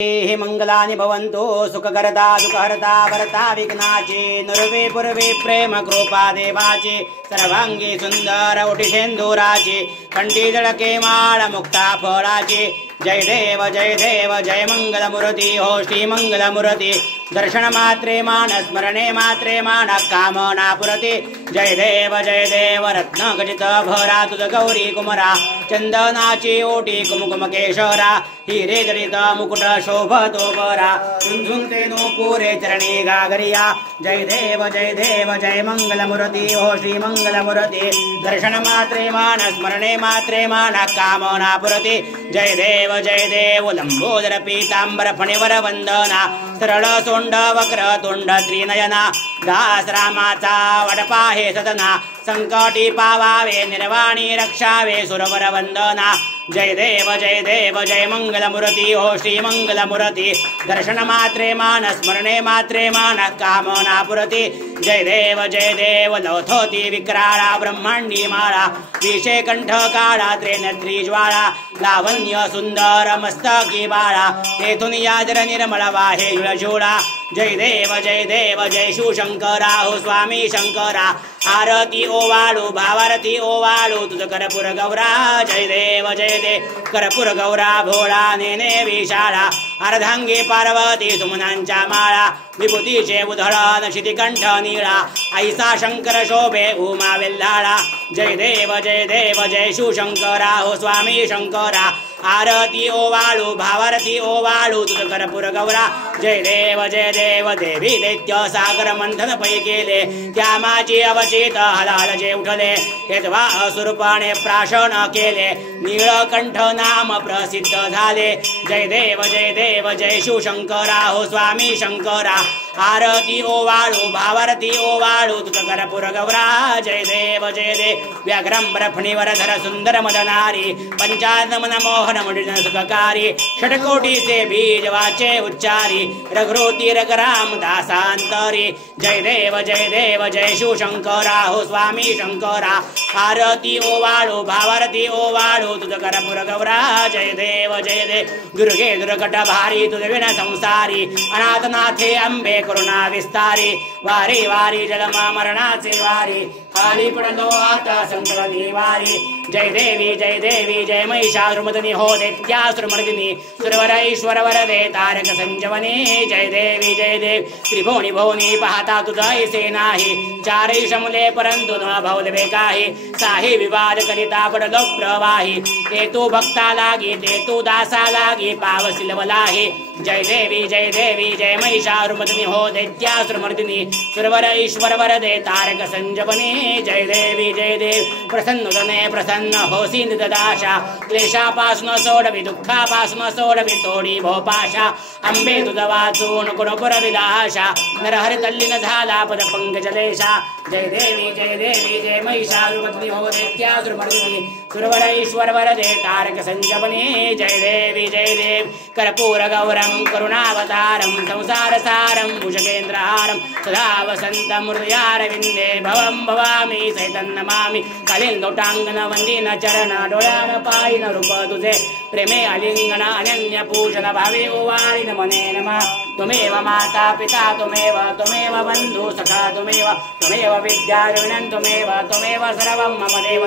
हे मंगलानि भवन्तु सुखकरता दुःखहर्ता भरता विघ्नाची नुर्वे पूर्वे प्रेम कृपा देवाची सर्वांगी सुंदर उटिशेंदुराची कंठी जळके माळ मुक्ता फळाची जय देव जय मंगलमूर्ती हो श्री मंगलमूर्ती दर्शन मात्रे मान स्मरणे मात्रे मान कामना पुरते जय देव रत्न खचित भरा तुझ गौरी कुमरा चंदनाची ओटी कुमकुम केशरा हिरे जडित मुकुट शोभतो बरा झुंझुंते नो पुरे चरणी गागरिया जय देव जय मंगलमूर्ती हो श्री मंगलमूर्ती दर्शन मात्रे मान स्मरणे मात्रे मान कामना पुरते जय देव लंबोदर पीतांबर फणिवर वंदना सरळ सोंड वक्र तोंड त्रिनयना दास रामाचा वडपा हे सदना संकटी पावावे निर्वाणी रक्षावे सुरवर वंदना जय देव जय मंगलमूर्ती हो श्री मंगलमूर्ती दर्शन मात्रे मान स्मरणे मात्रे मान कामना पुरती जय देव लौथोती विक्राळा ब्रह्मांडी माळा विषे कंठ काळा त्रिनेत्री ज्वाळा लावण्य सुंदर मस्तकी बाळा तेथून याजर निर्मळ वाहे जुळझुळा जय देव जय शिवशंकरा हो स्वामी शंकरा आरती ओवाळू भावारती ओवाळू तुझ कर्पूर गौरा जय देव कर्पूर गौरा भोळा नेने विशाळा अर्धांगी पार्वती सुमनांच्या माळा विभूतीचे उधळण शितिकंठ निळा ऐसा शंकर शोभे उमा वेल्हाळा जय देव जय शिवशंकरा हो स्वामी शंकरा आरती ओवाळू भावारती ओवाळू तुझ कर्पूर गौरा जय देव देवी दैत्य सागर मंथन पै केले त्या माझी अवचित हलाल जे उठले हेतवा असुरपाने प्राशन केले नीळकंठ नाम प्रसिद्ध झाले जय देव जय शिवशंकरा हो स्वामी शंकरा आरती ओवाळू भावारती ओवाळू तुझ कर्पूर गौरा जय देव व्याघ्रंबर फणीवर धर सुंदर मदनारी पंचानमन मोहन मुडिन सुखकारी षटकोटीचे बीज वाचे उच्चारी रघुरोती रघुराम दासांतरी जय देव जय शिवशंकरा हो स्वामी शंकरा आरती ओवाळू भावारती ओवाळू तुझ कर्पूर गौरा जय देव दुर्गे दुर्गट भारी तुझ विण संसारी अनाथनाथे अंबे करुणा विस्तारी वारी वारी जलमा मरणाचे वारी खाली पडलो आता संकल निवारी जय देवी जय महिषासुरमर्दिनी हो दैत्यासुरमर्दिनी सुरवर ईश्वर वरदे तारक संजवनी जय देव त्रिभुवनी भुवनी पाहता तुझ ऐसे नाही चारही शमुले परंतु न भवले काही साही विवाद करिता पडलो प्रवाही ते तू भक्ता लागी ते तू दासा लागी पावसिलवलाही जय देवी जय महिषासुरमर्दिनी हो दैत्यासुरमर्दिनी सुरवर ईश्वर वरदे तारक संजवनी जय देव प्रसन्नुदने प्रसन्न होसी निददाशा क्लेशापासून सोडवी दुःखापासून सोडवी तोडी भोपाशा अंबे तुझ वाचून कुणपुर विलाशा नरहरि तल्लीन झाला पद पंकजलेशा जय देवी जय महिषासुरमर्दिनी हो दैत्यासुरमर्दिनी सुरवर ईश्वर वरदे तारक संजवनी जय देव कर्पूर गौरम करुणावतारम संसार सारम भुजगेंद्रहारम सदा वसंतम हृदयारविंदे भवम भवामी सैतन नमामि कालिंदोटांगन वंदिन चरण डोळ्यान पायिन रूप तुझे प्रेमे अलिंगन अनन्य पूजन भावे ओवाळिन मने नमा त्वमेव माता पिता त्वमेव बंधु सखा त्वमेव विद्यार्विणं त्वमेव सर्वं मम देव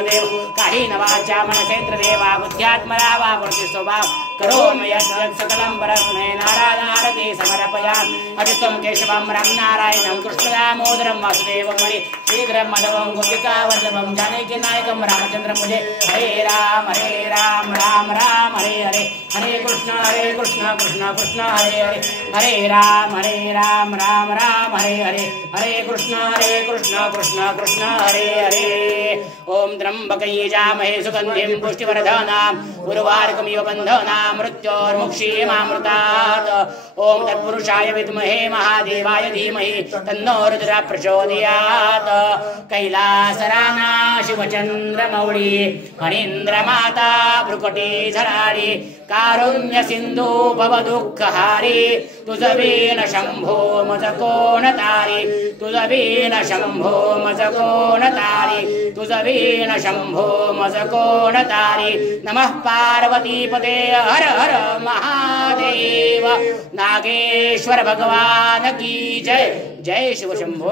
काही न वाचा मनसेंद्र देवा बुद्ध्यात्मना वा वृत्ति स्वभाव करोमि यत् सकलं परस्मै नारायण आरती समर्पयामि अजितं केशवं राम नारायणं कृष्णदामोदरं वासुदेवं हरि श्रीधरं माधवं गोपिका वल्लभं जानकी नायकं रामचंद्र मुझे हरे राम राम राम हरे हरे हरे कृष्ण कृष्ण कृष्ण हरे हरे हरे राम राम राम हरे हरे हरे कृष्ण कृष्ण कृष्ण हरे हरे ओम त्र्यंबकै जामहे सुगंधिं पुष्टिवर्धनां उर्वारुकमिव बन्धनां मृत्योर्मुक्षीयमामृतात् ओम तत्पुरुषाय विद्महे महादेवाय धीमहि तन्नो रुद्रः प्रचोदयात् कैलासराना शिवचंद्रमौळी फणींद्रमाता भ्रुकुटी झराळी कारुण्य सिंधू भव दुःखहारी तुझं बिन शंभो मज कोण तारी तुझं बिन शंभो मज कोण तारी तुझं बिन शंभो मज कोण तारी नमः पार्वतीपते हर हर महादेव नागेश्वर भगवान की जय जय शिव शंभो।